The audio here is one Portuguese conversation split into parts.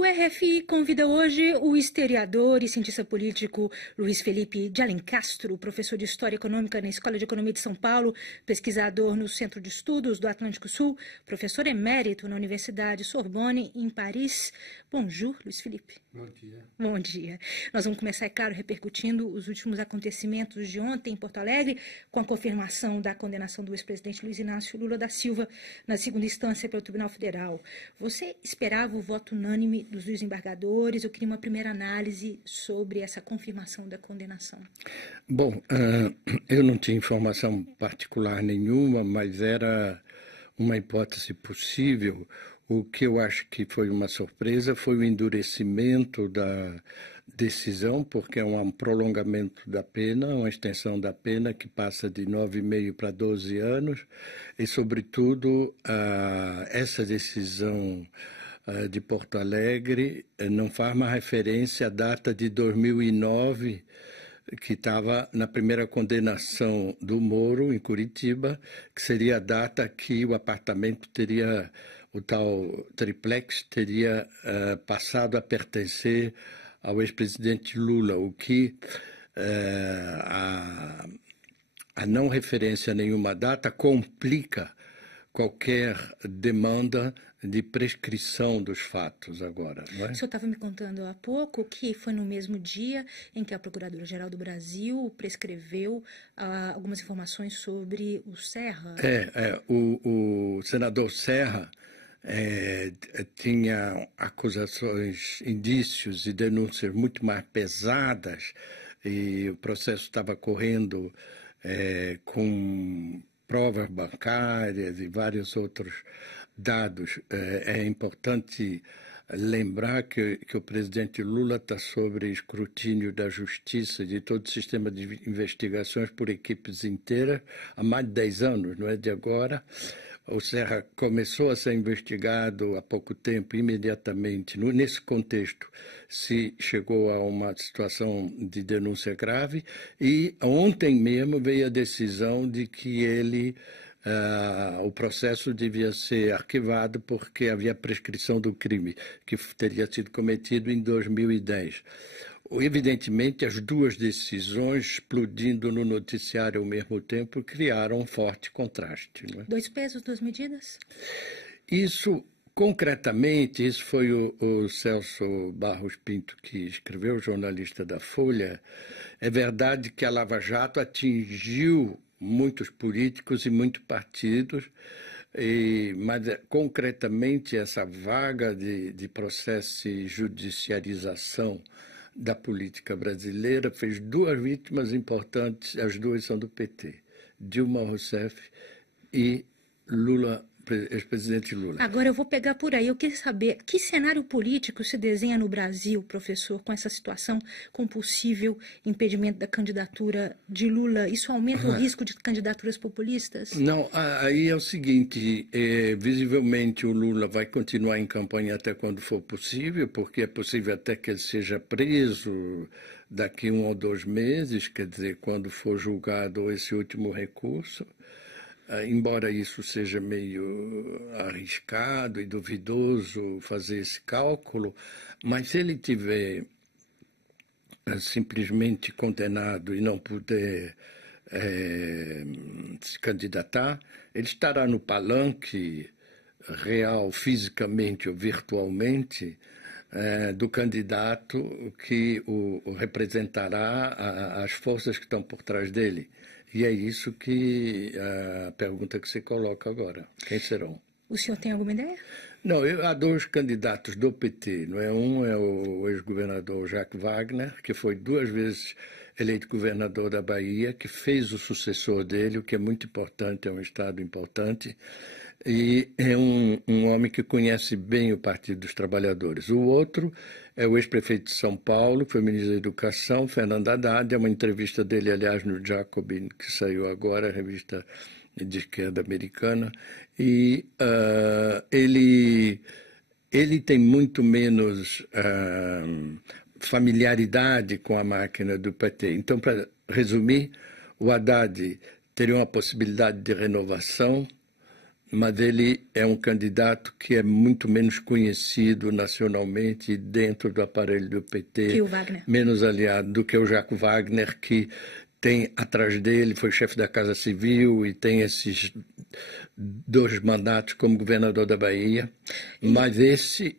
O RFI convida hoje o historiador e cientista político Luiz Felipe de Alencastro, professor de História Econômica na Escola de Economia de São Paulo, pesquisador no Centro de Estudos do Atlântico Sul, professor emérito na Universidade Sorbonne, em Paris. Bonjour, Luiz Felipe. Bom dia. Bom dia. Nós vamos começar, é claro, repercutindo os últimos acontecimentos de ontem em Porto Alegre, com a confirmação da condenação do ex-presidente Luiz Inácio Lula da Silva na segunda instância pelo Tribunal Federal. Você esperava o voto unânime dos desembargadores? Eu queria uma primeira análise sobre essa confirmação da condenação. Bom, eu não tinha informação particular nenhuma, mas era uma hipótese possível. O que eu acho que foi uma surpresa foi o endurecimento da decisão, porque é um prolongamento da pena, uma extensão da pena que passa de 9,5 para 12 anos, e, sobretudo, essa decisão de Porto Alegre não faz uma referência à data de 2009, que estava na primeira condenação do Moro, em Curitiba, que seria a data que o apartamento teria, o tal triplex, teria passado a pertencer ao ex-presidente Lula, o que a não referência a nenhuma data complica qualquer demanda de prescrição dos fatos agora, não é? O senhor estava me contando há pouco que foi no mesmo dia em que a Procuradora-Geral do Brasil prescreveu algumas informações sobre o Serra. O senador Serra tinha acusações, indícios e denúncias muito mais pesadas, e o processo estava correndo com provas bancárias e vários outros dados. É importante lembrar que o presidente Lula está sob escrutínio da justiça, de todo o sistema de investigações por equipes inteiras há mais de 10 anos, não é de agora. O Serra começou a ser investigado há pouco tempo, imediatamente. Nesse contexto, se chegou a uma situação de denúncia grave, e ontem mesmo veio a decisão de que o processo devia ser arquivado porque havia prescrição do crime, que teria sido cometido em 2010. Evidentemente, as duas decisões, explodindo no noticiário ao mesmo tempo, criaram um forte contraste. Não é? 2 pesos, 2 medidas? Isso, concretamente, isso foi o Celso Barros Pinto que escreveu, o jornalista da Folha. É verdade que a Lava Jato atingiu muitos políticos e muitos partidos, mas concretamente essa vaga de processo e judiciarização da política brasileira fez 2 vítimas importantes, as 2 são do PT, Dilma Rousseff e Lula, ex-presidente Lula. Agora eu vou pegar por aí. Eu queria saber que cenário político se desenha no Brasil, professor, com essa situação, com possível impedimento da candidatura de Lula. Isso aumenta o risco de candidaturas populistas? Não, aí é o seguinte, visivelmente o Lula vai continuar em campanha até quando for possível, porque é possível até que ele seja preso daqui 1 ou 2 meses, quer dizer, quando for julgado esse último recurso. Embora isso seja meio arriscado e duvidoso fazer esse cálculo, mas se ele tiver simplesmente condenado e não puder se candidatar, ele estará no palanque real, fisicamente ou virtualmente, do candidato que o representará as forças que estão por trás dele. E é isso que a pergunta que você coloca agora. Quem serão? O senhor tem alguma ideia? Não, há 2 candidatos do PT. Não é? Um é o ex-governador Jacques Wagner, que foi 2 vezes eleito governador da Bahia, que fez o sucessor dele, o que é muito importante, é um estado importante, e é um homem que conhece bem o Partido dos Trabalhadores. O outro é o ex-prefeito de São Paulo, que foi ministro da Educação, Fernando Haddad. É uma entrevista dele, aliás, no Jacobin, que saiu agora, a revista de esquerda americana, e ele tem muito menos familiaridade com a máquina do PT. Então, para resumir, o Haddad teria uma possibilidade de renovação mas ele é um candidato que é muito menos conhecido nacionalmente dentro do aparelho do PT, que o Wagner. Menos aliado do que o Jacques Wagner, que tem atrás dele, foi chefe da Casa Civil e tem esses 2 mandatos como governador da Bahia, mas esse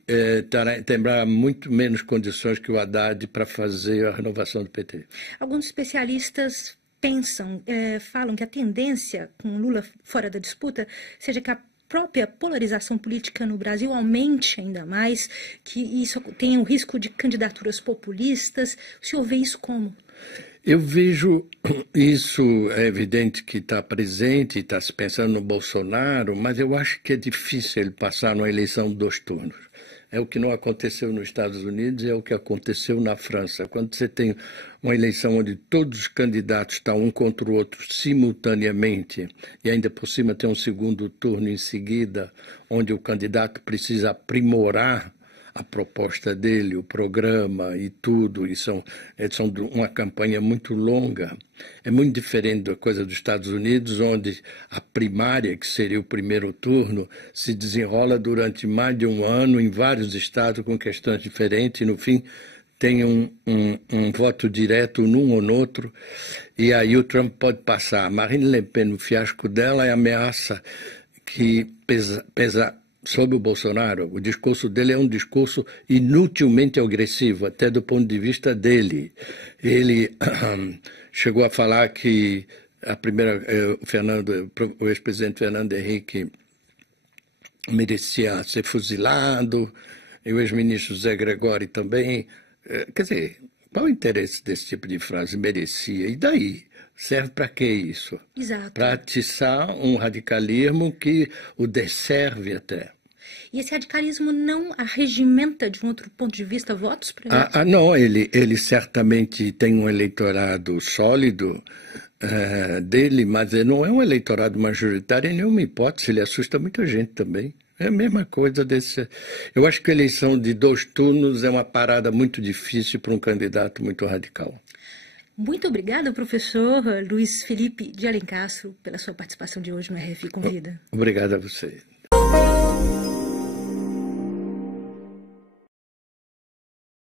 terá muito menos condições que o Haddad para fazer a renovação do PT. Alguns especialistas falam que a tendência com Lula fora da disputa seja que a própria polarização política no Brasil aumente ainda mais, que isso tenha o risco de candidaturas populistas. O senhor vê isso como? Eu vejo isso, é evidente que está presente, está se pensando no Bolsonaro, mas eu acho que é difícil ele passar numa eleição de 2 turnos. É o que não aconteceu nos Estados Unidos, é o que aconteceu na França. Quando você tem uma eleição onde todos os candidatos estão um contra o outro simultaneamente, e ainda por cima tem um segundo turno em seguida, onde o candidato precisa aprimorar a proposta dele, o programa e tudo, e são uma campanha muito longa. É muito diferente da coisa dos Estados Unidos, onde a primária, que seria o primeiro turno, se desenrola durante mais de 1 ano em vários estados com questões diferentes, e no fim tem um voto direto num ou no outro, e aí o Trump pode passar. Marine Le Pen, o fiasco dela é a ameaça que pesa sobre o Bolsonaro. O discurso dele é um discurso inutilmente agressivo, até do ponto de vista dele. Ele chegou a falar que o ex-presidente Fernando Henrique merecia ser fuzilado, e o ex-ministro Zé Gregório também. Quer dizer, qual o interesse desse tipo de frase? Merecia. E daí? Serve para que isso? Exato. Para atiçar um radicalismo que o desserve até. E esse radicalismo não arregimenta, de um outro ponto de vista, votos para ele? Não, ele certamente tem um eleitorado sólido dele, mas ele não é um eleitorado majoritário em nenhuma hipótese, ele assusta muita gente também. É a mesma coisa desse. Eu acho que a eleição de 2 turnos é uma parada muito difícil para um candidato muito radical. Muito obrigada, professor Luiz Felipe de Alencastro, pela sua participação de hoje no RFI Convida. Obrigado a você.